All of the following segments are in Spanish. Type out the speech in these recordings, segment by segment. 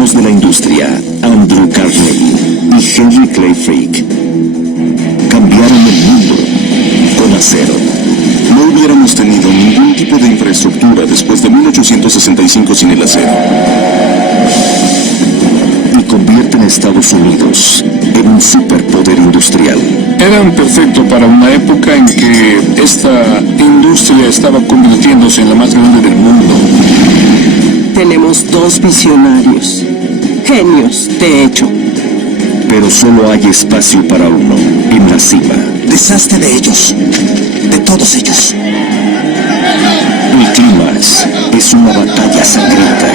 titanos de la industria, Andrew Carnegie y Henry Clay Frick, cambiaron el mundo con acero. No hubiéramos tenido ningún tipo de infraestructura después de 1865 sin el acero. Y convierten a Estados Unidos en un superpoder industrial. Eran perfectos para una época en que esta industria estaba convirtiéndose en la más grande del mundo. Tenemos dos visionarios, genios, de hecho. Pero solo hay espacio para uno, en la cima. Deshazte de ellos, de todos ellos. El clímax es una batalla sangrienta.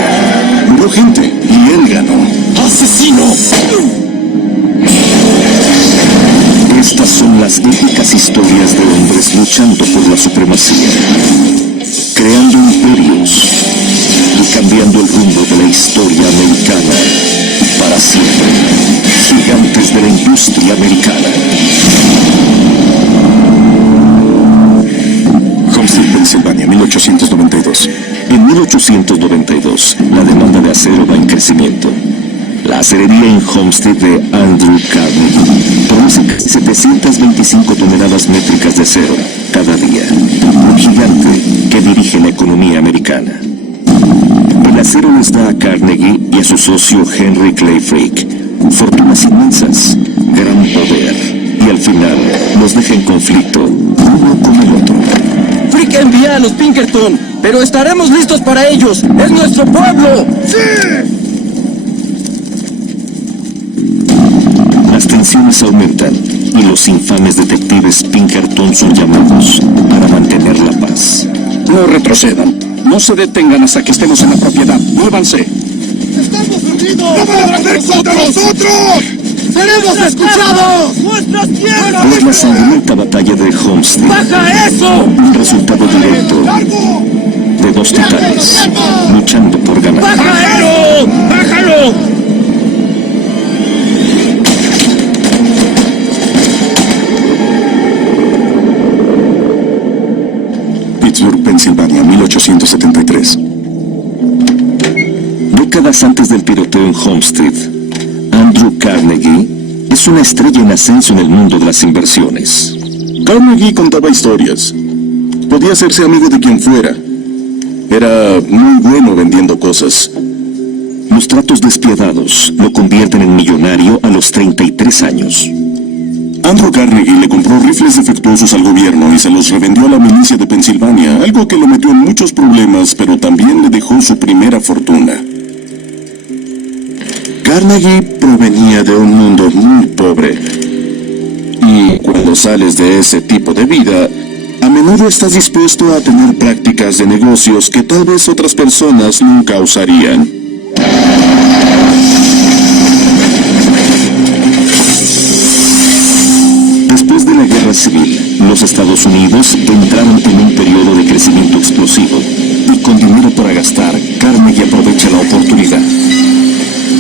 Murió gente y él ganó. ¡Asesino! Estas son las épicas historias de hombres luchando por la supremacía, creando imperios y cambiando el rumbo de la historia americana para siempre. Gigantes de la industria americana. Homestead, Pensilvania, 1892. En 1892, la demanda de acero va en crecimiento. La acerería en Homestead de Andrew Carnegie produce 725 toneladas métricas de acero cada día. Un gigante que dirige la economía americana. El acero les da a Carnegie y a su socio Henry Clay Frick fortunas inmensas, gran poder, y al final los deja en conflicto uno con el otro. Frick envía a los Pinkerton, pero estaremos listos para ellos. ¡Es nuestro pueblo! ¡Sí! Las tensiones aumentan y los infames detectives Pinkerton son llamados para mantener la paz. No retrocedan. No se detengan hasta que estemos en la propiedad. ¡Muévanse! ¡Estamos unidos! ¡No pueden hacer contra nosotros! ¡Seremos escuchados! ¡Nuestras tierras! Es la sangrienta batalla de Homestead. ¡Baja eso! Un resultado directo de dos titanes luchando por ganar. ¡Bájalo! ¡Bájalo! Pittsburgh, Pensilvania, 1873. Décadas antes del tiroteo en Homestead, Andrew Carnegie es una estrella en ascenso en el mundo de las inversiones. Carnegie contaba historias. Podía hacerse amigo de quien fuera. Era muy bueno vendiendo cosas. Los tratos despiadados lo convierten en millonario a los 33 años. Andrew Carnegie le compró rifles defectuosos al gobierno y se los revendió a la milicia de Pensilvania, algo que lo metió en muchos problemas, pero también le dejó su primera fortuna. Carnegie provenía de un mundo muy pobre. Y cuando sales de ese tipo de vida, a menudo estás dispuesto a tener prácticas de negocios que tal vez otras personas nunca usarían. Después de la guerra civil, los Estados Unidos entraron en un periodo de crecimiento explosivo. Y con dinero para gastar, Carnegie aprovecha la oportunidad.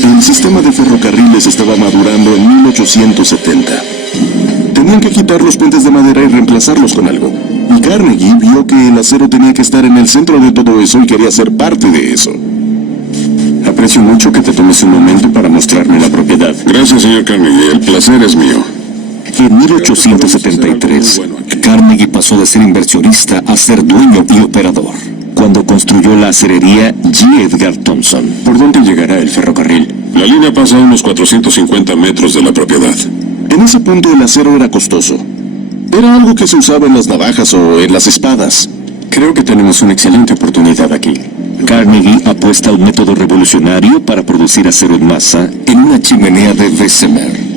El sistema de ferrocarriles estaba madurando en 1870. Tenían que quitar los puentes de madera y reemplazarlos con algo. Y Carnegie vio que el acero tenía que estar en el centro de todo eso y quería ser parte de eso. Aprecio mucho que te tomes un momento para mostrarme la propiedad. Gracias, señor Carnegie. El placer es mío. En 1873, Carnegie pasó de ser inversionista a ser dueño y operador, cuando construyó la acerería G. Edgar Thompson. ¿Por dónde llegará el ferrocarril? La línea pasa a unos 450 metros de la propiedad. En ese punto el acero era costoso. Era algo que se usaba en las navajas o en las espadas. Creo que tenemos una excelente oportunidad aquí. Carnegie apuesta a un método revolucionario para producir acero en masa en una chimenea de Bessemer.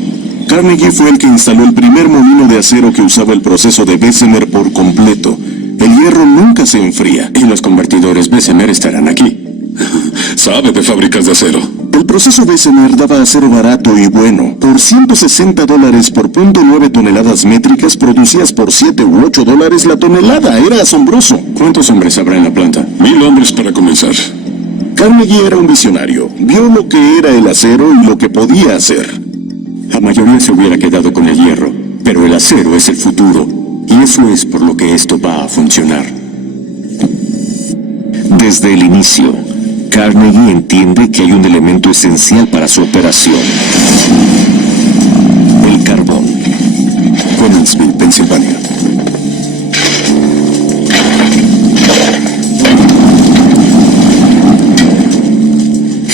Carnegie fue el que instaló el primer molino de acero que usaba el proceso de Bessemer por completo. El hierro nunca se enfría. Y los convertidores Bessemer estarán aquí. Sabe de fábricas de acero. El proceso Bessemer daba acero barato y bueno. Por $160 por 0.9 toneladas métricas producías por $7 u $8 la tonelada. Era asombroso. ¿Cuántos hombres habrá en la planta? 1000 hombres para comenzar. Carnegie era un visionario. Vio lo que era el acero y lo que podía hacer. La mayoría se hubiera quedado con el hierro, pero el acero es el futuro. Y eso es por lo que esto va a funcionar. Desde el inicio, Carnegie entiende que hay un elemento esencial para su operación: el carbón. Connellsville, Pensilvania.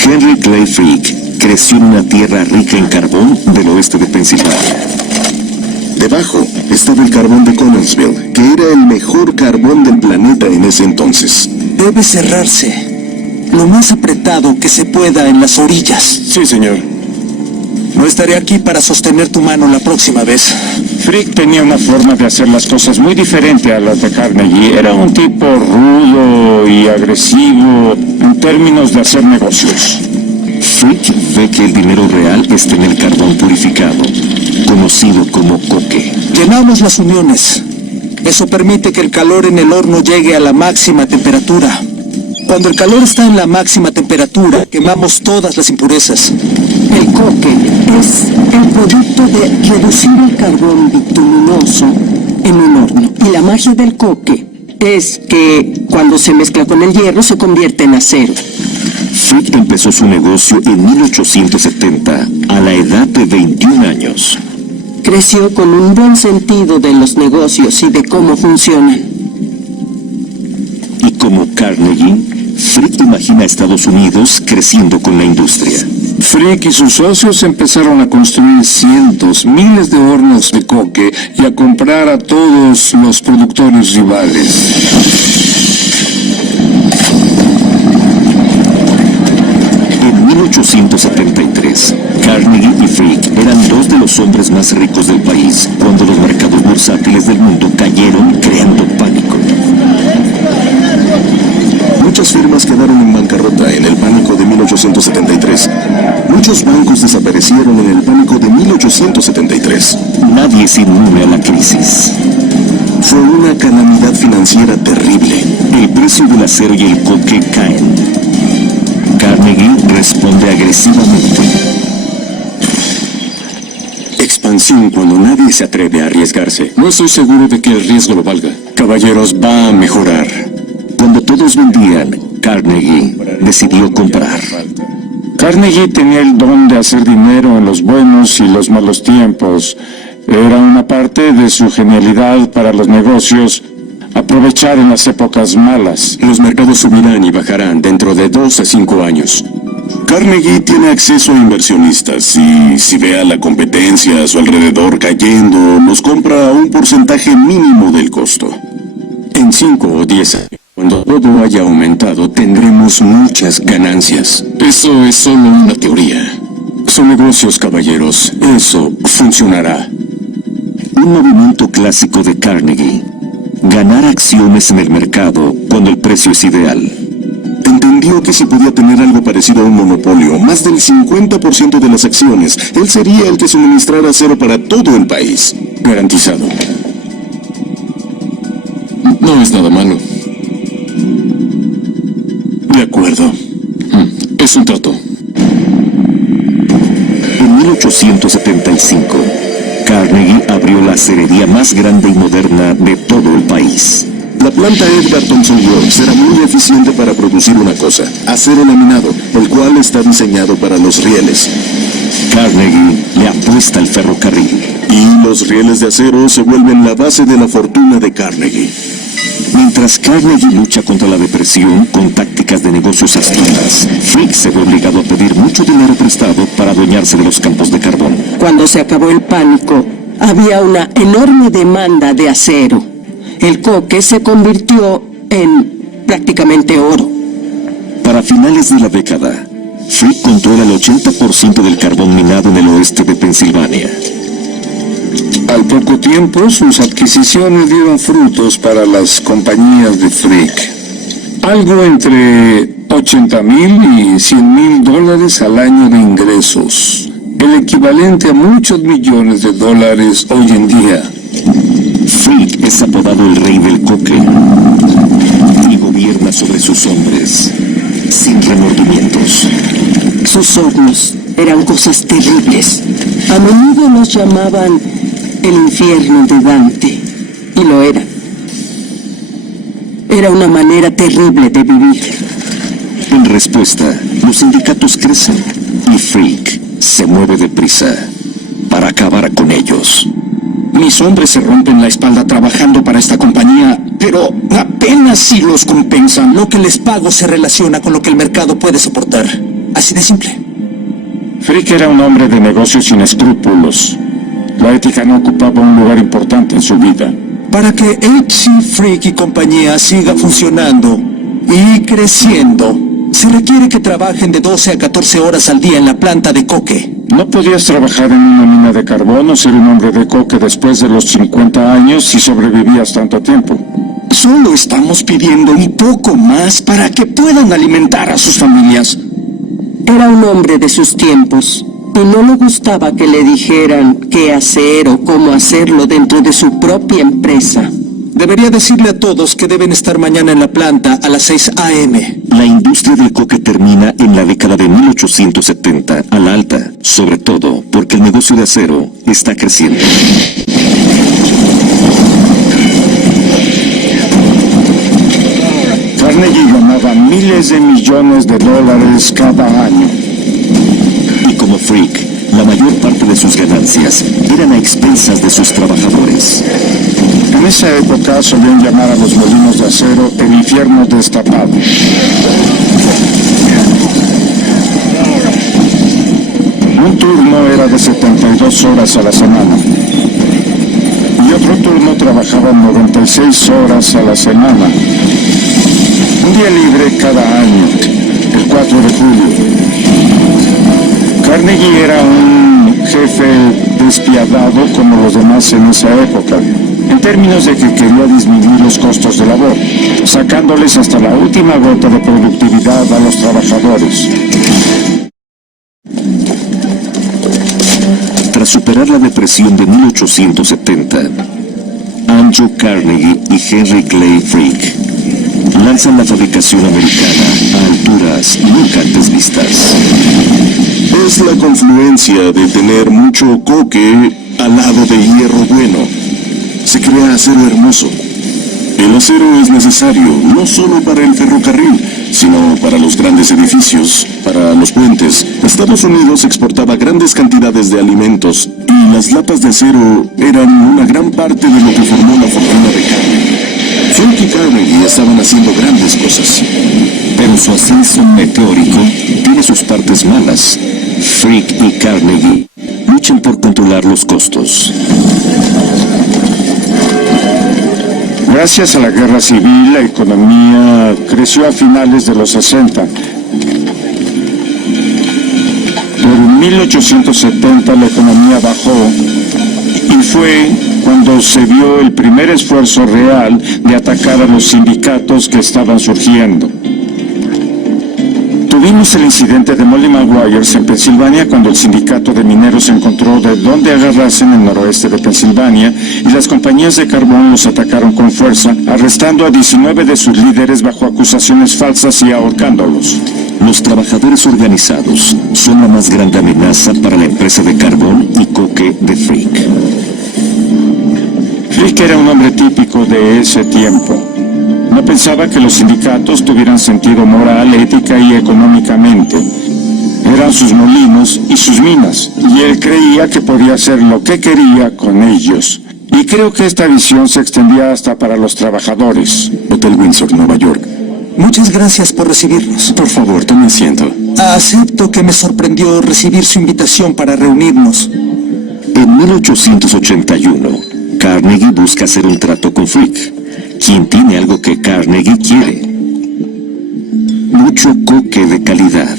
Henry Clay Frick creció en una tierra rica en carbón del oeste de Pensilvania. Debajo estaba el carbón de Connellsville, que era el mejor carbón del planeta en ese entonces. Debe cerrarse lo más apretado que se pueda en las orillas. Sí, señor. No estaré aquí para sostener tu mano la próxima vez. Frick tenía una forma de hacer las cosas muy diferente a las de Carnegie. Era un tipo rudo y agresivo en términos de hacer negocios. Frick ve que el dinero real está en el carbón purificado, conocido como coque. Llenamos las uniones. Eso permite que el calor en el horno llegue a la máxima temperatura. Cuando el calor está en la máxima temperatura, quemamos todas las impurezas. El coque es el producto de reducir el carbón bituminoso en un horno. Y la magia del coque es que cuando se mezcla con el hierro se convierte en acero. Frick empezó su negocio en 1870, a la edad de 21 años. Creció con un buen sentido de los negocios y de cómo funcionan. Y como Carnegie, Frick imagina a Estados Unidos creciendo con la industria. Frick y sus socios empezaron a construir cientos, miles de hornos de coque y a comprar a todos los productores rivales. En 1873, Carnegie y Frick eran dos de los hombres más ricos del país cuando los mercados bursátiles del mundo cayeron, creando pánico. Muchas firmas quedaron en bancarrota en el pánico de 1873. Muchos bancos desaparecieron en el pánico de 1873. Nadie es inmune a la crisis. Fue una calamidad financiera terrible. El precio del acero y el coque caen. Carnegie responde agresivamente. Expansión cuando nadie se atreve a arriesgarse. No estoy seguro de que el riesgo lo valga. Caballeros, va a mejorar. Cuando todos vendían, Carnegie decidió comprar. Carnegie tenía el don de hacer dinero en los buenos y los malos tiempos. Era una parte de su genialidad para los negocios, aprovechar en las épocas malas. Los mercados subirán y bajarán dentro de 2 a 5 años. Carnegie tiene acceso a inversionistas y si ve a la competencia a su alrededor cayendo, los compra a un porcentaje mínimo del costo. En 5 o 10 años, cuando todo haya aumentado, tendremos muchas ganancias. Eso es solo una teoría. Son negocios, caballeros. Eso funcionará. Un movimiento clásico de Carnegie: ganar acciones en el mercado cuando el precio es ideal. Entendió que si podía tener algo parecido a un monopolio, más del 50% de las acciones, él sería el que suministrara acero para todo el país. Garantizado. No es nada malo. De acuerdo. Es un trato. En 1875, Carnegie abrió la acerería más grande y moderna de todo el país. La planta Edgar Thomson Works era muy eficiente para producir una cosa: acero laminado, el cual está diseñado para los rieles. Carnegie le apuesta al ferrocarril. Y los rieles de acero se vuelven la base de la fortuna de Carnegie. Mientras Carnegie lucha contra la depresión con tácticas de negocios astutas, Frick se ve obligado a pedir mucho dinero prestado para adueñarse de los campos de carbón. Cuando se acabó el pánico, había una enorme demanda de acero. El coque se convirtió en prácticamente oro. Para finales de la década, Frick controla el 80% del carbón minado en el oeste de Pensilvania. Al poco tiempo, sus adquisiciones dieron frutos para las compañías de Frick. Algo entre $80,000 y $100,000 al año de ingresos. El equivalente a muchos millones de dólares hoy en día. Frick es apodado el rey del coque y gobierna sobre sus hombres sin remordimientos. Sus hornos eran cosas terribles. A menudo los llamaban el infierno de Dante, y lo eran. Era una manera terrible de vivir. En respuesta, los sindicatos crecen y Frick se mueve deprisa para acabar con ellos. Mis hombres se rompen la espalda trabajando para esta compañía, pero apenas si los compensan. Lo que les pago se relaciona con lo que el mercado puede soportar. Así de simple. Frick era un hombre de negocios sin escrúpulos. La ética no ocupaba un lugar importante en su vida. Para que H.C. Frick y compañía siga funcionando y creciendo, se requiere que trabajen de 12 a 14 horas al día en la planta de coque. No podías trabajar en una mina de carbón o ser un hombre de coque después de los 50 años si sobrevivías tanto tiempo. Solo estamos pidiendo un poco más para que puedan alimentar a sus familias. Era un hombre de sus tiempos y no le gustaba que le dijeran qué hacer o cómo hacerlo dentro de su propia empresa. Debería decirle a todos que deben estar mañana en la planta a las 6 a.m. La industria del coque termina en la década de 1870 a la alta, sobre todo porque el negocio de acero está creciendo. Carnegie ganaba miles de millones de dólares cada año. Y como Frick, la mayor parte de sus ganancias eran a expensas de sus trabajadores. En esa época solían llamar a los molinos de acero el infierno destapado. Un turno era de 72 horas a la semana. Y otro turno trabajaba 96 horas a la semana. Un día libre cada año, el 4 de julio. Carnegie era un jefe despiadado como los demás en esa época, en términos de que quería disminuir los costos de labor, sacándoles hasta la última gota de productividad a los trabajadores. Tras superar la depresión de 1870, Andrew Carnegie y Henry Clay Frick lanzan la fabricación americana a alturas nunca antes vistas. Es la confluencia de tener mucho coque al lado de hierro bueno. Se crea acero hermoso. El acero es necesario no solo para el ferrocarril, sino para los grandes edificios, para los puentes. Estados Unidos exportaba grandes cantidades de alimentos y las lapas de acero eran una gran parte de lo que formó la fortuna de Carnegie. Frick y Carnegie estaban haciendo grandes cosas. Pero su ascenso meteórico tiene sus partes malas. Frick y Carnegie luchan por controlar los costos. Gracias a la guerra civil, la economía creció a finales de los 60. Pero en 1870 la economía bajó y fue cuando se vio el primer esfuerzo real de atacar a los sindicatos que estaban surgiendo. Tuvimos el incidente de Molly Maguires en Pensilvania cuando el sindicato de mineros encontró de dónde agarrarse en el noroeste de Pensilvania y las compañías de carbón los atacaron con fuerza, arrestando a 19 de sus líderes bajo acusaciones falsas y ahorcándolos. Los trabajadores organizados son la más grande amenaza para la empresa de carbón y coque de Frick. Frick era un hombre típico de ese tiempo. No pensaba que los sindicatos tuvieran sentido moral, ética y económicamente. Eran sus molinos y sus minas, y él creía que podía hacer lo que quería con ellos. Y creo que esta visión se extendía hasta para los trabajadores. Hotel Windsor, Nueva York. Muchas gracias por recibirnos. Por favor, tome asiento. Acepto que me sorprendió recibir su invitación para reunirnos. En 1881, Carnegie busca hacer un trato con Frick, quien tiene algo que Carnegie quiere: mucho coque de calidad.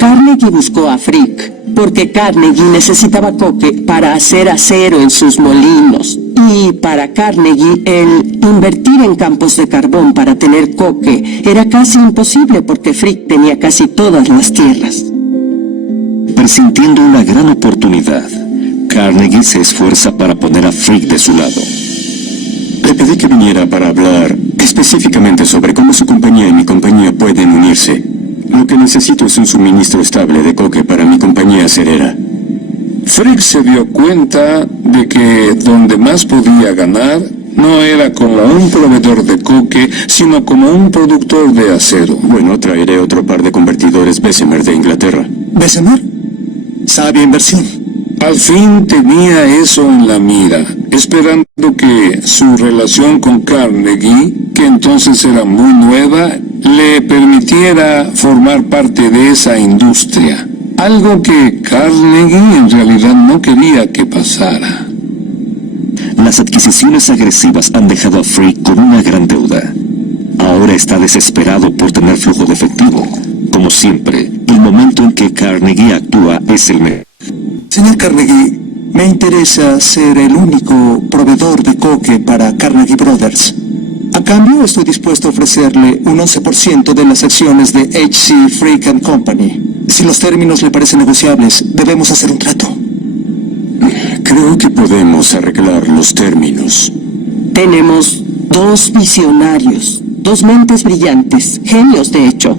Carnegie buscó a Frick porque Carnegie necesitaba coque para hacer acero en sus molinos. Y para Carnegie, el invertir en campos de carbón para tener coque era casi imposible porque Frick tenía casi todas las tierras. Presintiendo una gran oportunidad, Carnegie se esfuerza para poner a Frick de su lado. Le pedí que viniera para hablar específicamente sobre cómo su compañía y mi compañía pueden unirse. Lo que necesito es un suministro estable de coque para mi compañía acerera. Frick se dio cuenta de que donde más podía ganar no no era como un proveedor de coque, sino como un productor de acero. Bueno, traeré otro par de convertidores Bessemer de Inglaterra. ¿Bessemer? Sabia inversión. Al fin tenía eso en la mira, esperando que su relación con Carnegie, que entonces era muy nueva, le permitiera formar parte de esa industria. Algo que Carnegie en realidad no quería que pasara. Las adquisiciones agresivas han dejado a Frick con una gran deuda. Ahora está desesperado por tener flujo de efectivo. Como siempre, el momento en que Carnegie actúa es el mejor. Señor Carnegie, me interesa ser el único proveedor de coque para Carnegie Brothers. A cambio, estoy dispuesto a ofrecerle un 11% de las acciones de H.C. Frick & Company. Si los términos le parecen negociables, debemos hacer un trato. Creo que podemos arreglar los términos. Tenemos dos visionarios, dos mentes brillantes, genios de hecho,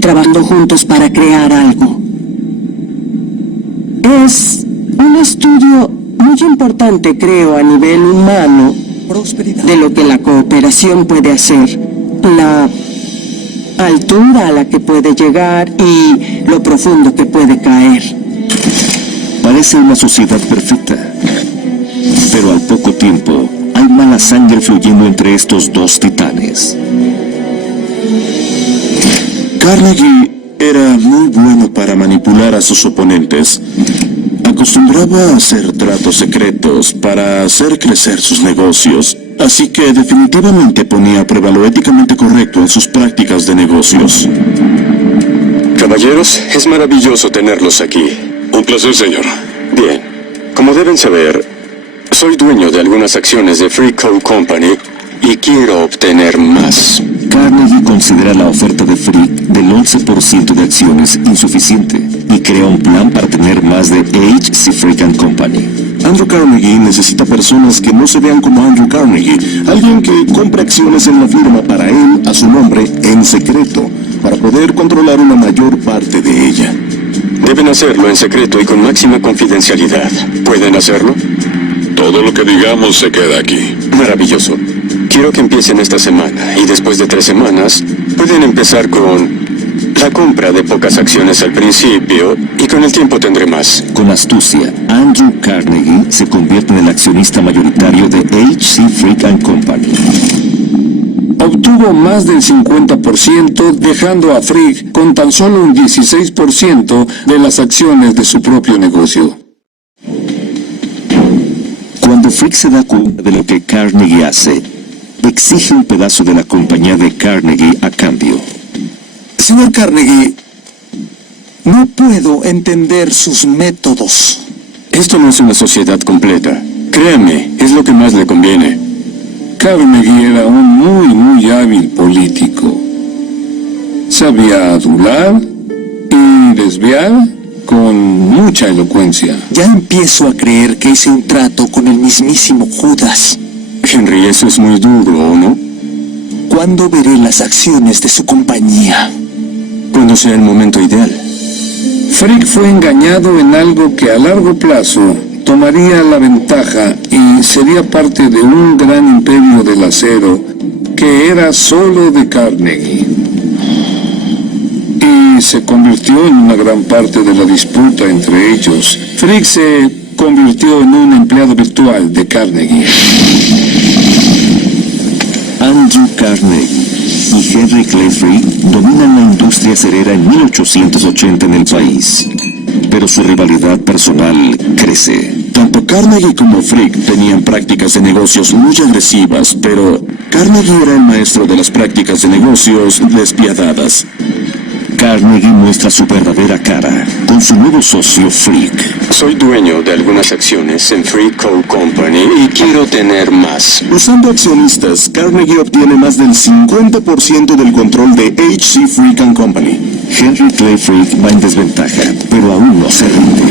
trabajando juntos para crear algo. Es un estudio muy importante, creo, a nivel humano, de lo que la cooperación puede hacer, la altura a la que puede llegar y lo profundo que puede caer. Parece una sociedad perfecta, pero al poco tiempo hay mala sangre fluyendo entre estos dos titanes. Carnegie era muy bueno para manipular a sus oponentes. Acostumbraba a hacer tratos secretos para hacer crecer sus negocios, así que definitivamente ponía a prueba lo éticamente correcto en sus prácticas de negocios. Caballeros, es maravilloso tenerlos aquí. Un placer, señor. Bien, como deben saber, soy dueño de algunas acciones de Frick Co. Company y quiero obtener más. Carnegie considera la oferta de Frick del 11% de acciones insuficiente y crea un plan para tener más de H.C. Frick & Company. Andrew Carnegie necesita personas que no se vean como Andrew Carnegie, alguien que compre acciones en la firma para él, a su nombre, en secreto, para poder controlar una mayor parte de ella. Deben hacerlo en secreto y con máxima confidencialidad. ¿Pueden hacerlo? Todo lo que digamos se queda aquí. Maravilloso. Quiero que empiecen esta semana y después de 3 semanas pueden empezar con la compra de pocas acciones al principio y con el tiempo tendré más. Con astucia, Andrew Carnegie se convierte en el accionista mayoritario de H.C. Frick & Company. Obtuvo más del 50%, dejando a Frick con tan solo un 16% de las acciones de su propio negocio. Cuando Frick se da cuenta de lo que Carnegie hace, exige un pedazo de la compañía de Carnegie a cambio. Señor Carnegie, no puedo entender sus métodos. Esto no es una sociedad completa. Créame, es lo que más le conviene. Carnegie era un muy hábil político. Sabía adular y desviar con mucha elocuencia. Ya empiezo a creer que hice un trato con el mismísimo Judas. Henry, eso es muy duro, ¿o no? ¿Cuándo veré las acciones de su compañía? Cuando sea el momento ideal. Frick fue engañado en algo que a largo plazo tomaría la ventaja y sería parte de un gran imperio del acero que era solo de Carnegie. Y se convirtió en una gran parte de la disputa entre ellos. Frick se convirtió en un empleado virtual de Carnegie. Andrew Carnegie y Henry Clay Frick dominan la industria acerera en 1880 en el país, pero su rivalidad personal crece. Tanto Carnegie como Frick tenían prácticas de negocios muy agresivas, pero Carnegie era el maestro de las prácticas de negocios despiadadas. Carnegie muestra su verdadera cara con su nuevo socio Frick. Soy dueño de algunas acciones en Frick Co. Company y quiero tener más. Usando accionistas, Carnegie obtiene más del 50% del control de H.C. Frick & Company. Henry Clay Frick va en desventaja, pero aún no se rinde.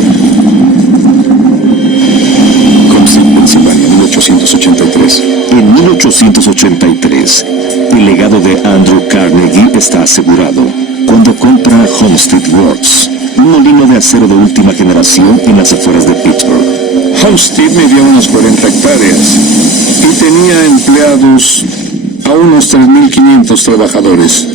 Homestead, Pensilvania, 1883. En 1883, el legado de Andrew Carnegie está asegurado cuando compra Homestead Works, un molino de acero de última generación en las afueras de Pittsburgh. Homestead medía unas 40 hectáreas. y tenía empleados a unos 3.500 trabajadores.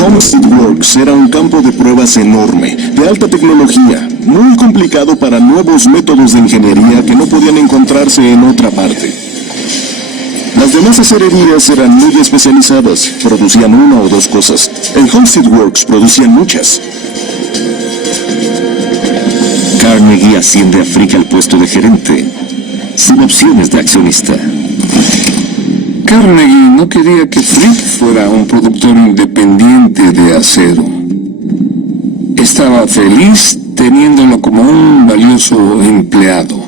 Homestead Works era un campo de pruebas enorme, de alta tecnología, muy complicado para nuevos métodos de ingeniería que no podían encontrarse en otra parte. Las demás acererías eran muy especializadas, producían una o dos cosas. En Homestead Works producían muchas. Carnegie asciende a Frick al puesto de gerente, sin opciones de accionista. Carnegie no quería que Frick fuera un productor independiente de acero. Estaba feliz teniéndolo como un valioso empleado.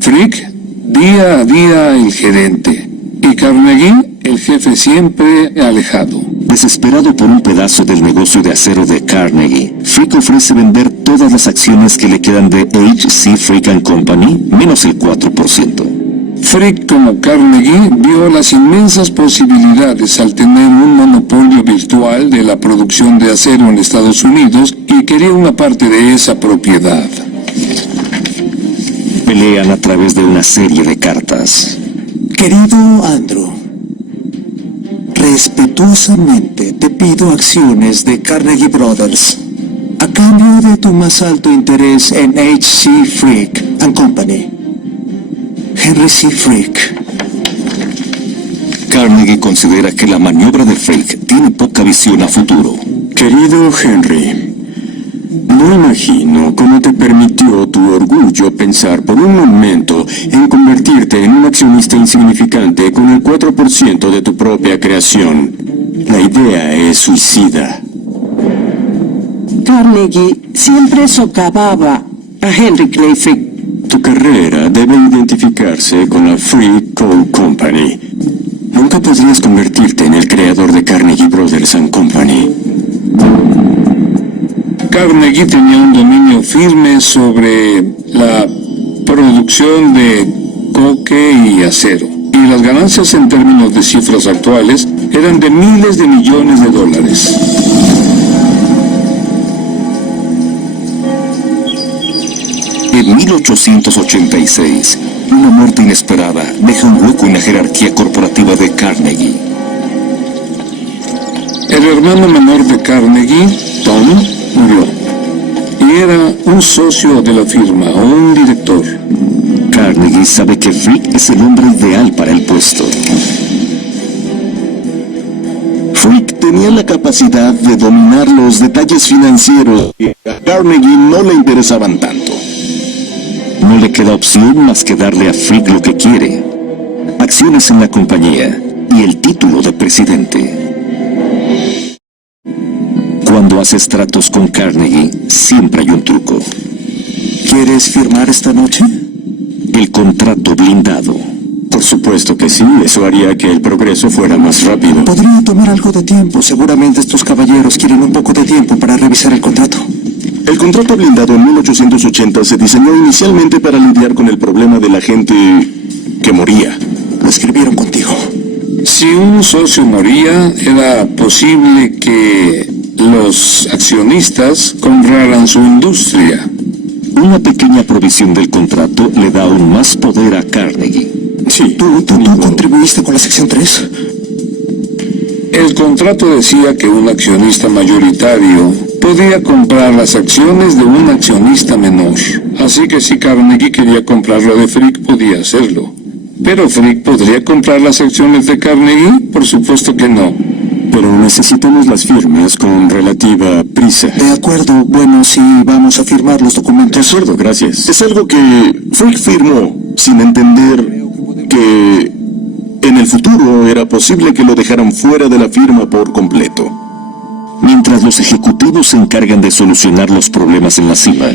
Frick, día a día el gerente, y Carnegie, el jefe siempre alejado. Desesperado por un pedazo del negocio de acero de Carnegie, Frick ofrece vender todas las acciones que le quedan de H.C. Frick & Company, menos el 4%. Frick, como Carnegie, vio las inmensas posibilidades al tener un monopolio virtual de la producción de acero en Estados Unidos y quería una parte de esa propiedad. Pelean a través de una serie de cartas. Querido Andrew, respetuosamente te pido acciones de Carnegie Brothers a cambio de tu más alto interés en H.C. Frick & Company. Henry C. Frick. Carnegie considera que la maniobra de Frick tiene poca visión a futuro. Querido Henry, no imagino cómo te permitió tu orgullo pensar por un momento en convertirte en un accionista insignificante con el 4% de tu propia creación. La idea es suicida. Carnegie siempre socavaba a Henry Clay Frick. Tu carrera debe identificarse con la Frick Coal Company. Nunca podrías convertirte en el creador de Carnegie Brothers & Company. Carnegie tenía un dominio firme sobre la producción de coque y acero, y las ganancias en términos de cifras actuales eran de miles de millones de dólares. En 1886, una muerte inesperada deja un hueco en la jerarquía corporativa de Carnegie. El hermano menor de Carnegie, Tom, murió, y era un socio de la firma o un director. Carnegie sabe que Frick es el hombre ideal para el puesto. Frick tenía la capacidad de dominar los detalles financieros que a Carnegie no le interesaban tanto. No le queda opción más que darle a Frick lo que quiere: acciones en la compañía y el título de presidente. Cuando haces tratos con Carnegie, siempre hay un truco. ¿Quieres firmar esta noche? El contrato blindado. Por supuesto que sí, eso haría que el progreso fuera más rápido. Podría tomar algo de tiempo. Seguramente estos caballeros quieren un poco de tiempo para revisar el contrato. El contrato blindado en 1880 se diseñó inicialmente para lidiar con el problema de la gente que moría. Lo escribieron contigo. Si un socio moría, era posible que los accionistas compraran su industria. Una pequeña provisión del contrato le da aún más poder a Carnegie. Sí. ¿Tú contribuiste con la sección 3? El contrato decía que un accionista mayoritario podía comprar las acciones de un accionista menor. Así que si Carnegie quería comprar la de Frick, podía hacerlo. ¿Pero Frick podría comprar las acciones de Carnegie? Por supuesto que no. Pero necesitamos las firmas con relativa prisa. De acuerdo. Bueno, sí, vamos a firmar los documentos. De acuerdo, gracias. Es algo que Frick firmó sin entender que en el futuro era posible que lo dejaran fuera de la firma por completo. Mientras los ejecutivos se encargan de solucionar los problemas en la cima,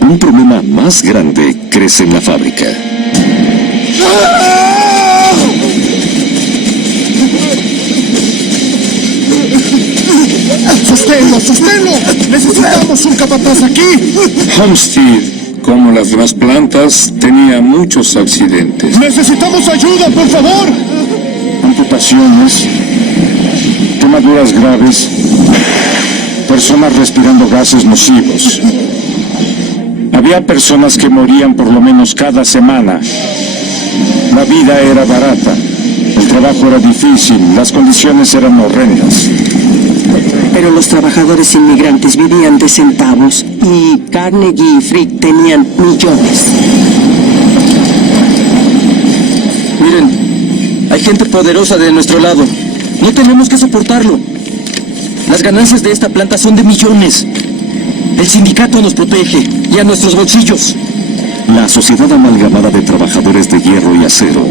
un problema más grande crece en la fábrica. ¡Sosténlo, sosténlo! ¡Necesitamos un capataz aquí! Homestead, como las demás plantas, tenía muchos accidentes. ¡Necesitamos ayuda, por favor! Amputaciones, quemaduras graves, personas respirando gases nocivos. Había personas que morían por lo menos cada semana. La vida era barata, el trabajo era difícil, las condiciones eran horrendas. Pero los trabajadores inmigrantes vivían de centavos y Carnegie y Frick tenían millones. Miren, hay gente poderosa de nuestro lado. No tenemos que soportarlo. Las ganancias de esta planta son de millones. El sindicato nos protege y a nuestros bolsillos. La Sociedad Amalgamada de Trabajadores de Hierro y Acero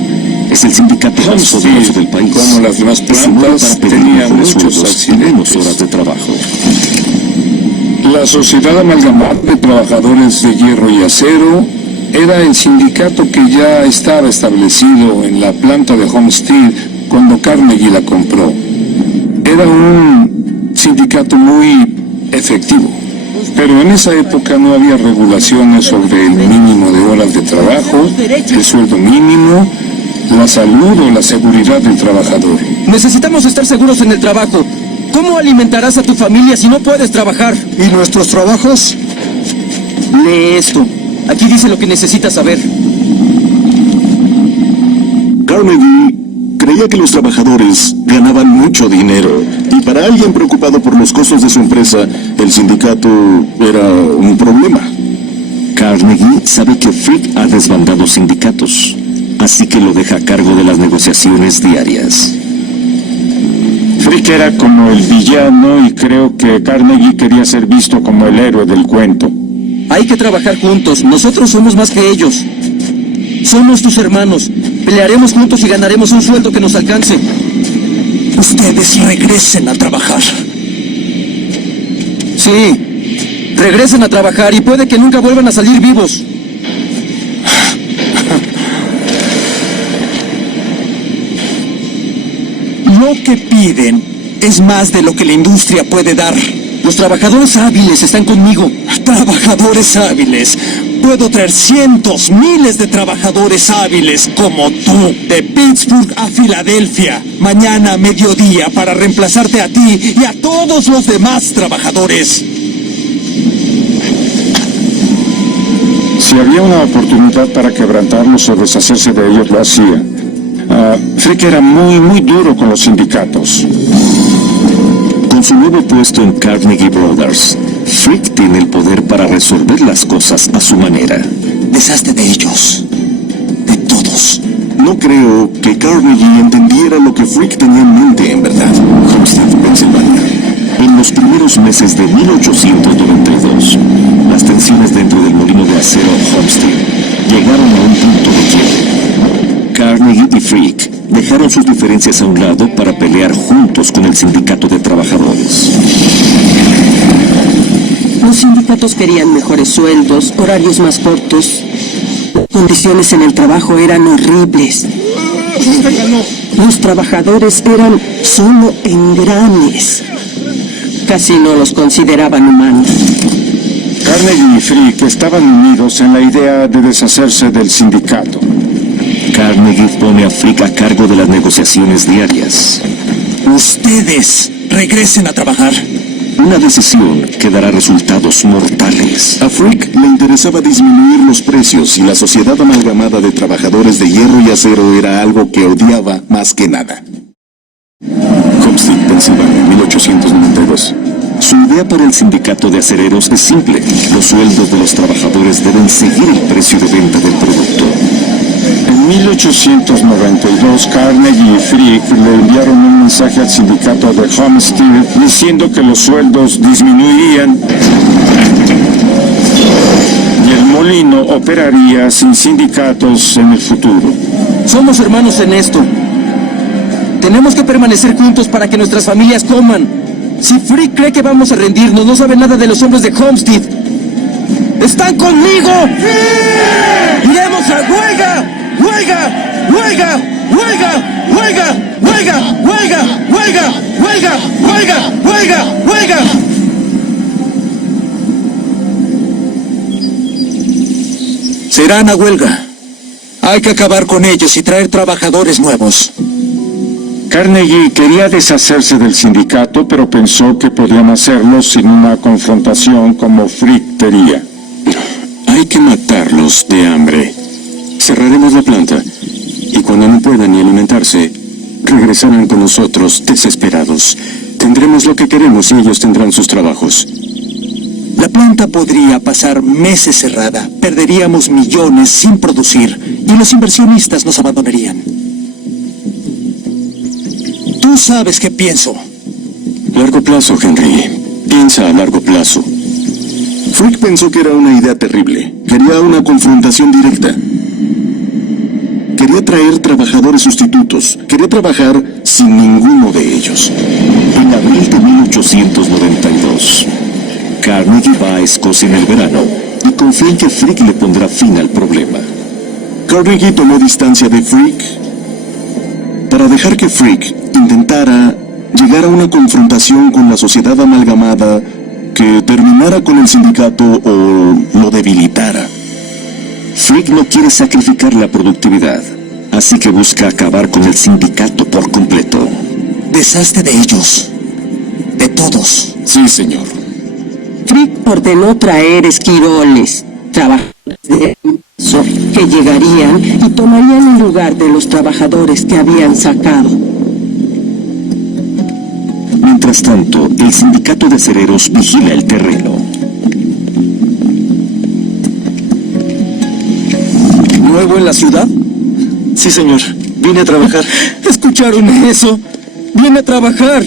es el sindicato más poderoso del país. Como las demás plantas, tenía muchos y menos horas de trabajo. La Sociedad Amalgamada de Trabajadores de Hierro y Acero era el sindicato que ya estaba establecido en la planta de Homestead cuando Carnegie la compró. Era un sindicato muy efectivo. Pero en esa época no había regulaciones sobre el mínimo de horas de trabajo, el sueldo mínimo, la salud o la seguridad del trabajador. Necesitamos estar seguros en el trabajo. ¿Cómo alimentarás a tu familia si no puedes trabajar? ¿Y nuestros trabajos? Lee esto. Aquí dice lo que necesitas saber. Carnegie creía que los trabajadores ganaban mucho dinero y para alguien preocupado por los costos de su empresa, el sindicato era un problema. Carnegie sabe que Frick ha desbandado sindicatos, así que lo deja a cargo de las negociaciones diarias. Frick era como el villano y creo que Carnegie quería ser visto como el héroe del cuento. Hay que trabajar juntos. Nosotros somos más que ellos. Somos tus hermanos. Pelearemos juntos y ganaremos un sueldo que nos alcance. Ustedes regresen a trabajar. Sí. Regresen a trabajar y puede que nunca vuelvan a salir vivos. Lo que piden es más de lo que la industria puede dar. Los trabajadores hábiles están conmigo. Trabajadores hábiles. Puedo traer cientos, miles de trabajadores hábiles como tú, de Pittsburgh a Filadelfia, mañana a mediodía para reemplazarte a ti y a todos los demás trabajadores. Si había una oportunidad para quebrantarlos o deshacerse de ellos, lo hacía. Frick era muy duro con los sindicatos. Con su nuevo puesto en Carnegie Brothers, Frick tiene el poder para resolver las cosas a su manera. Deshazte de ellos. De todos. No creo que Carnegie entendiera lo que Frick tenía en mente en verdad. Homestead, Pensilvania. En los primeros meses de 1892, las tensiones dentro del molino de acero Homestead llegaron a un punto de quiebre. Carnegie y Frick dejaron sus diferencias a un lado para pelear juntos con el sindicato de trabajadores. Los sindicatos querían mejores sueldos, horarios más cortos. Las condiciones en el trabajo eran horribles. Los trabajadores eran solo engranes. Casi no los consideraban humanos. Carnegie y Frick estaban unidos en la idea de deshacerse del sindicato. Carnegie pone a Frick a cargo de las negociaciones diarias. Ustedes regresen a trabajar. Una decisión que dará resultados mortales. A Frick le interesaba disminuir los precios y la Sociedad Amalgamada de Trabajadores de Hierro y Acero era algo que odiaba más que nada. Homestead, Pensilvania, 1892. Su idea para el sindicato de acereros es simple. Los sueldos de los trabajadores deben seguir el precio de venta del producto. En 1892, Carnegie y Frick le enviaron un mensaje al sindicato de Homestead diciendo que los sueldos disminuirían y el molino operaría sin sindicatos en el futuro. Somos hermanos en esto. Tenemos que permanecer juntos para que nuestras familias coman. Si Frick cree que vamos a rendirnos, no sabe nada de los hombres de Homestead. ¡Están conmigo! ¡Sí! ¡Iremos a huelga! ¡Huelga! ¡Huelga! ¡Huelga! ¡Huelga! ¡Huelga! ¡Huelga! ¡Huelga! ¡Huelga! ¡Huelga! ¡Huelga! ¡Huelga! Se irán a huelga. Hay que acabar con ellos y traer trabajadores nuevos. Carnegie quería deshacerse del sindicato, pero pensó que podían hacerlo sin una confrontación como Frick quería. Hay que matarlos de hambre. Cerraremos la planta Y cuando no puedan ni alimentarse, regresarán con nosotros desesperados. Tendremos lo que queremos y ellos tendrán sus trabajos. La planta podría pasar meses cerrada, perderíamos millones sin producir y los inversionistas nos abandonarían. Tú sabes qué pienso. Largo plazo, Henry. Piensa a largo plazo. Frick pensó que era una idea terrible. Quería una confrontación directa. Quería traer trabajadores sustitutos. Quería trabajar sin ninguno de ellos. En abril de 1892, Carnegie va a Escocia en el verano y confía en que Frick le pondrá fin al problema. Carnegie tomó distancia de Frick para dejar que Frick intentara llegar a una confrontación con la sociedad amalgamada que terminara con el sindicato o lo debilitara. Frick no quiere sacrificar la productividad, así que busca acabar con el sindicato por completo. Deshazte de ellos. De todos. Sí, señor. Frick ordenó traer esquiroles, trabajadores de eso, que llegarían y tomarían el lugar de los trabajadores que habían sacado. Mientras tanto, el sindicato de acereros vigila el terreno. ¿Nuevo en la ciudad? Sí, señor. Vine a trabajar. ¿Escucharon eso? Viene a trabajar.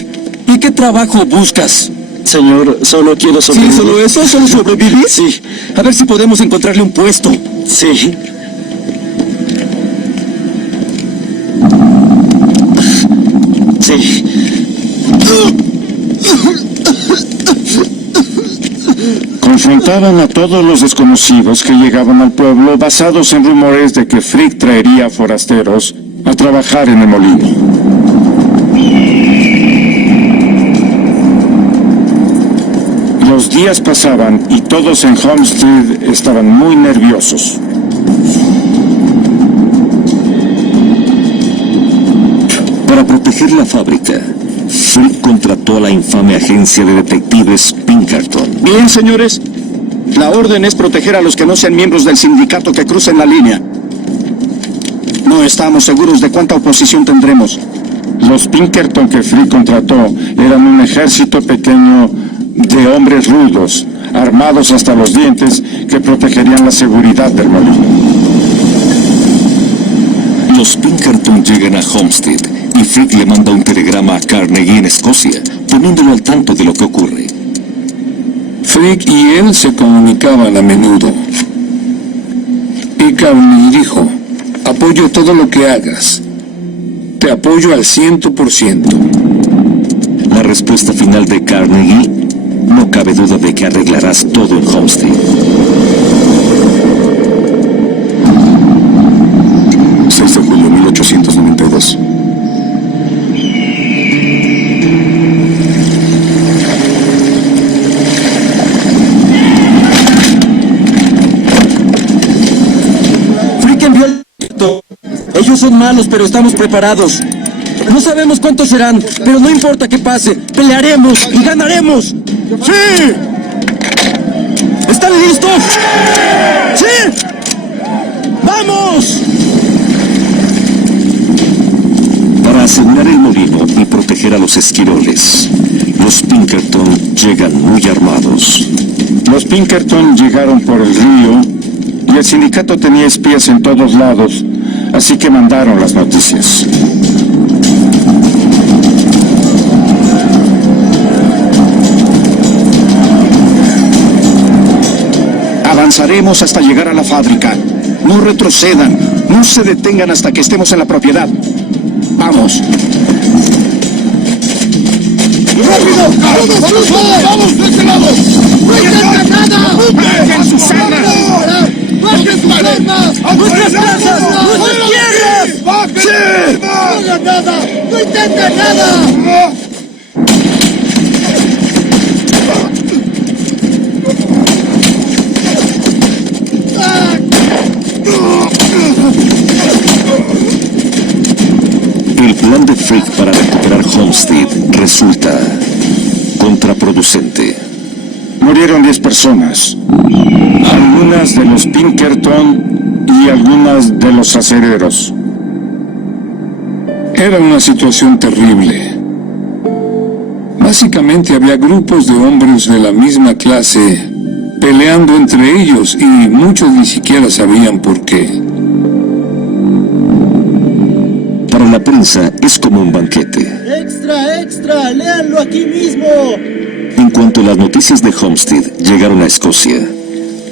¿Y qué trabajo buscas? Señor, solo quiero sobrevivir. ¿Sí, solo eso? ¿Solo sobrevivir? Sí. A ver si podemos encontrarle un puesto. Sí. Sí. Confrontaban a todos los desconocidos que llegaban al pueblo basados en rumores de que Frick traería forasteros a trabajar en el molino. Los días pasaban y todos en Homestead estaban muy nerviosos. Para proteger la fábrica, Frick contrató a la infame agencia de detectives Pinkerton. Bien, señores. La orden es proteger a los que no sean miembros del sindicato que crucen la línea. No estamos seguros de cuánta oposición tendremos. Los Pinkerton que Frick contrató eran un ejército pequeño de hombres rudos, armados hasta los dientes, que protegerían la seguridad del molino. Los Pinkerton llegan a Homestead y Frick le manda un telegrama a Carnegie en Escocia, poniéndolo al tanto de lo que ocurre. Frick y él se comunicaban a menudo. Y Carnegie dijo: apoyo todo lo que hagas. Te apoyo al 100%. La respuesta final de Carnegie: no cabe duda de que arreglarás todo en Homestead. 6 de julio de 1892. Frick envió el... Ellos son malos, pero estamos preparados. No sabemos cuántos serán, pero no importa qué pase. Pelearemos y ganaremos. ¡Sí! ¿Están listos? ¡Sí! ¡Vamos! Para asegurar el molino y proteger a los esquiroles, los Pinkerton llegan muy armados. Los Pinkerton llegaron por el río y el sindicato tenía espías en todos lados, así que mandaron las noticias. Avanzaremos hasta llegar a la fábrica. No retrocedan, no se detengan hasta que estemos en la propiedad. ¡Vamos! ¡Rápido! ¡Vamos, vamos de este lado! ¡No intenten nada! ¡Bajen sus armas! ¡Bajen sus armas! ¡Nuestras casas! ¡Nuestras tierras! ¡Bajen! ¡No hagan nada! ¡No intenten nada! El plan de Frick para recuperar Homestead resulta contraproducente. Murieron 10 personas, algunas de los Pinkerton y algunas de los acereros. Era una situación terrible. Básicamente había grupos de hombres de la misma clase peleando entre ellos y muchos ni siquiera sabían por qué. Para la prensa es como un banquete. ¡Extra, extra! ¡Léanlo aquí mismo! En cuanto las noticias de Homestead llegaron a Escocia,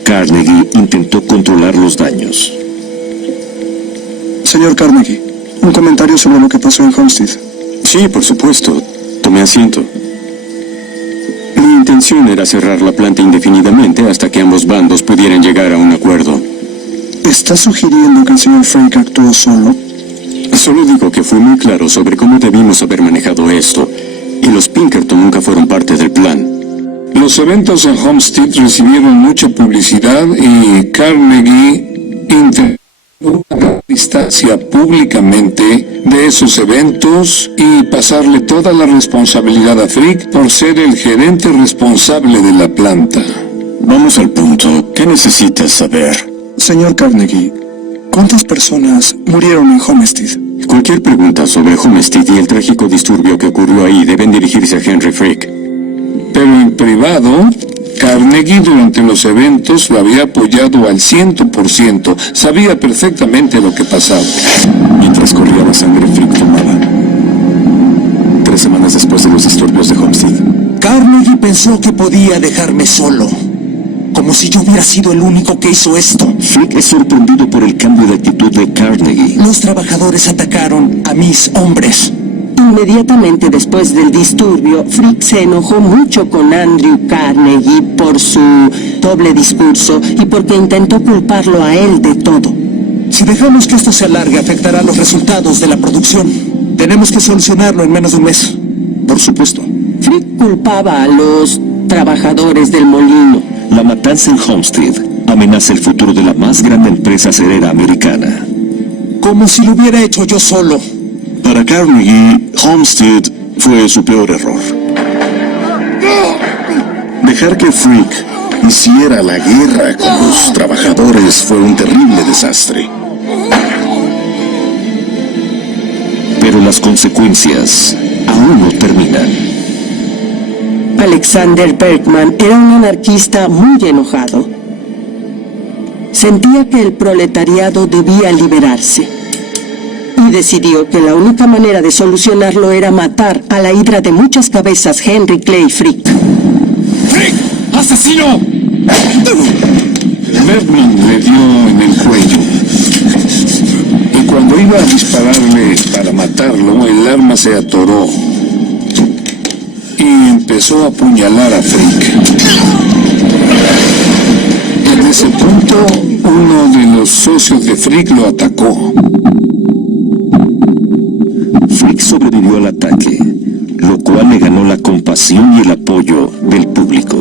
Carnegie intentó controlar los daños. Señor Carnegie, un comentario sobre lo que pasó en Homestead. Sí, por supuesto. Tome asiento. Mi intención era cerrar la planta indefinidamente hasta que ambos bandos pudieran llegar a un acuerdo. ¿Está sugiriendo que el señor Frake actuó solo? Solo digo que fui muy claro sobre cómo debimos haber manejado esto, y los Pinkerton nunca fueron parte del plan. Los eventos en Homestead recibieron mucha publicidad y Carnegie intentó una distancia públicamente de esos eventos y pasarle toda la responsabilidad a Frick por ser el gerente responsable de la planta. Vamos al punto. ¿Qué necesitas saber? Señor Carnegie, ¿cuántas personas murieron en Homestead? Cualquier pregunta sobre Homestead y el trágico disturbio que ocurrió ahí deben dirigirse a Henry Frick. Pero en privado, Carnegie durante los eventos lo había apoyado al 100%. Sabía perfectamente lo que pasaba. Mientras corría la sangre, Frick fumaba. 3 semanas después de los disturbios de Homestead. Carnegie pensó que podía dejarme solo. Como si yo hubiera sido el único que hizo esto. Frick es sorprendido por el cambio de actitud de Carnegie. Los trabajadores atacaron a mis hombres. Inmediatamente después del disturbio, Frick se enojó mucho con Andrew Carnegie por su doble discurso y porque intentó culparlo a él de todo. Si dejamos que esto se alargue, afectará los resultados de la producción. Tenemos que solucionarlo en menos de un mes. Por supuesto. Frick culpaba a los trabajadores del molino. La matanza en Homestead amenaza el futuro de la más grande empresa acerera americana. Como si lo hubiera hecho yo solo. Para Carnegie, Homestead fue su peor error. Dejar que Frick hiciera la guerra con los trabajadores fue un terrible desastre. Pero las consecuencias aún no terminan. Alexander Berkman era un anarquista muy enojado. Sentía que el proletariado debía liberarse y decidió que la única manera de solucionarlo era matar a la hidra de muchas cabezas Henry Clay Frick. ¡Frick! ¡Asesino! Berkman le dio en el cuello. Y cuando iba a dispararle para matarlo, el arma se atoró y empezó a apuñalar a Frick. En ese punto, uno de los socios de Frick lo atacó. Frick sobrevivió al ataque, lo cual le ganó la compasión y el apoyo del público.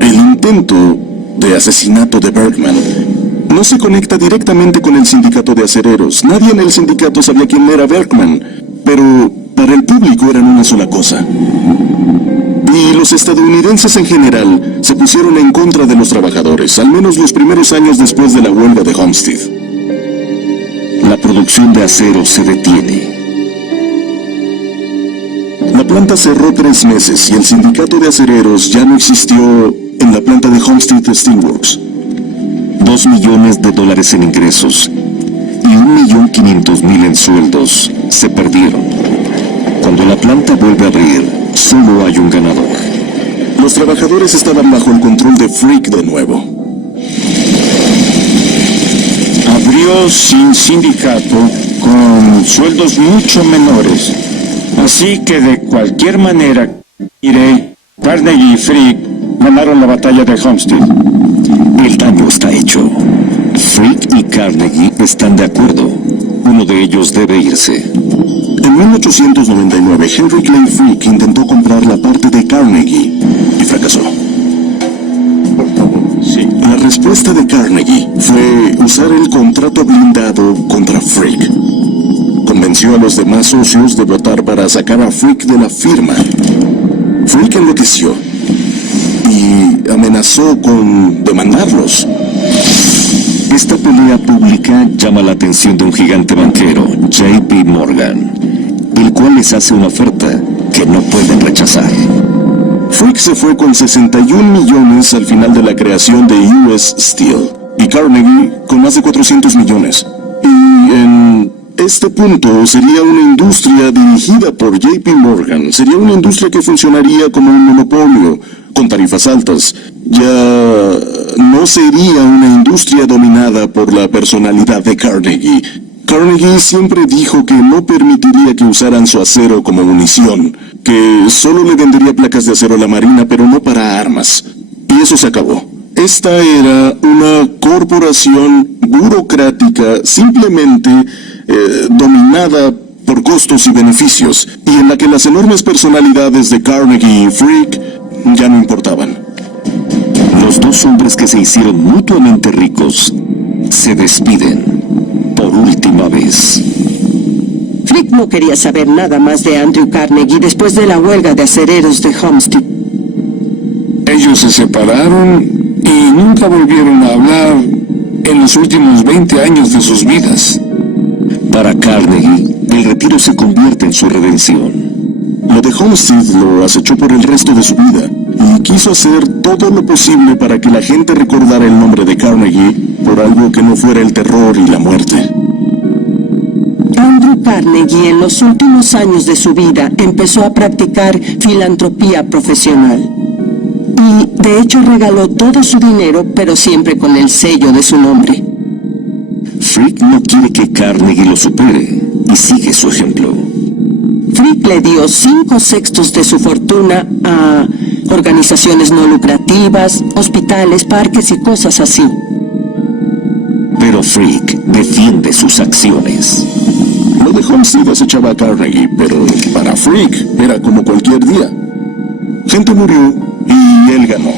El intento de asesinato de Berkman no se conecta directamente con el sindicato de acereros. Nadie en el sindicato sabía quién era Berkman, pero para el público eran una sola cosa. Y los estadounidenses en general se pusieron en contra de los trabajadores, al menos los primeros años después de la huelga de Homestead. La producción de acero se detiene. La planta cerró 3 meses y el sindicato de acereros ya no existió en la planta de Homestead Steelworks. $2 millones en ingresos y 1.500.000 en sueldos se perdieron. Cuando la planta vuelve a abrir, solo hay un ganador. Los trabajadores estaban bajo el control de Frick de nuevo. Abrió sin sindicato, con sueldos mucho menores. Así que de cualquier manera, Carnegie y Frick ganaron la batalla de Homestead. El daño está hecho. Frick y Carnegie están de acuerdo. Uno de ellos debe irse. En 1899, Henry Clay Frick intentó comprar la parte de Carnegie y fracasó. Sí. La respuesta de Carnegie fue usar el contrato blindado contra Frick. Convenció a los demás socios de votar para sacar a Frick de la firma. Frick enloqueció y amenazó con demandarlos. Esta pelea pública llama la atención de un gigante banquero, JP Morgan, el cual les hace una oferta que no pueden rechazar. Frick se fue con 61 millones al final de la creación de US Steel y Carnegie con más de 400 millones. Y en este punto sería una industria dirigida por JP Morgan. Sería una industria que funcionaría como un monopolio, con tarifas altas. Ya no sería una industria dominada por la personalidad de Carnegie. Carnegie siempre dijo que no permitiría que usaran su acero como munición, que solo le vendería placas de acero a la Marina, pero no para armas. Y eso se acabó. Esta era una corporación burocrática simplemente dominada por costos y beneficios, y en la que las enormes personalidades de Carnegie y Frick ya no importaban. Los dos hombres que se hicieron mutuamente ricos se despiden por última vez. Frick no quería saber nada más de Andrew Carnegie después de la huelga de acereros de Homestead. Ellos se separaron y nunca volvieron a hablar en los últimos 20 años de sus vidas. Para Carnegie, el retiro se convierte en su redención. Lo de Homestead lo acechó por el resto de su vida, y quiso hacer todo lo posible para que la gente recordara el nombre de Carnegie por algo que no fuera el terror y la muerte. Andrew Carnegie en los últimos años de su vida empezó a practicar filantropía profesional. Y de hecho regaló todo su dinero, pero siempre con el sello de su nombre. Frick no quiere que Carnegie lo supere y sigue su ejemplo. Frick le dio 5/6 de su fortuna a organizaciones no lucrativas, hospitales, parques y cosas así. Pero Frick defiende sus acciones. Lo de Homestead acechaba a Carnegie, pero para Frick era como cualquier día. Gente murió y él ganó.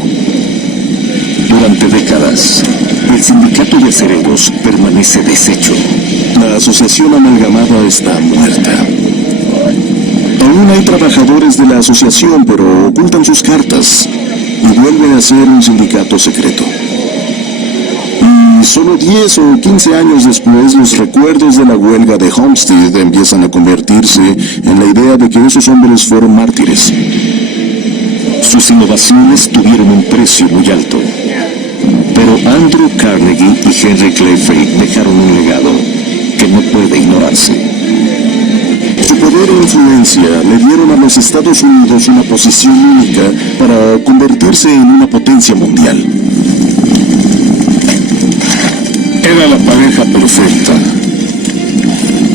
Durante décadas, el sindicato de acereros permanece deshecho. La asociación amalgamada está muerta. Aún hay trabajadores de la asociación, pero ocultan sus cartas y vuelven a ser un sindicato secreto. Y solo 10 o 15 años después, los recuerdos de la huelga de Homestead empiezan a convertirse en la idea de que esos hombres fueron mártires. Sus innovaciones tuvieron un precio muy alto. Pero Andrew Carnegie y Henry Clay Frick dejaron un legado que no puede ignorarse. Su poder e influencia le dieron a los Estados Unidos una posición única para convertirse en una potencia mundial. Era la pareja perfecta.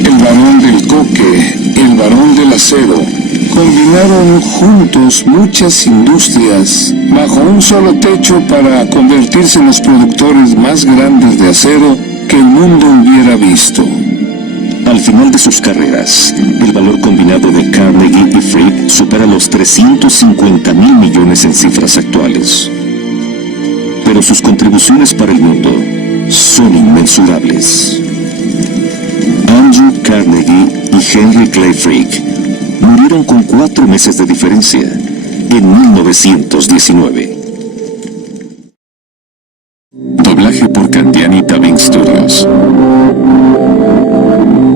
El varón del coque y el varón del acero combinaron juntos muchas industrias bajo un solo techo para convertirse en los productores más grandes de acero que el mundo hubiera visto. Al final de sus carreras, el valor combinado de Carnegie y Frick supera los 350,000 millones en cifras actuales. Pero sus contribuciones para el mundo son inmensurables. Andrew Carnegie y Henry Clay Frick murieron con 4 meses de diferencia, en 1919. Doblaje por Candiani Dubbing Studios.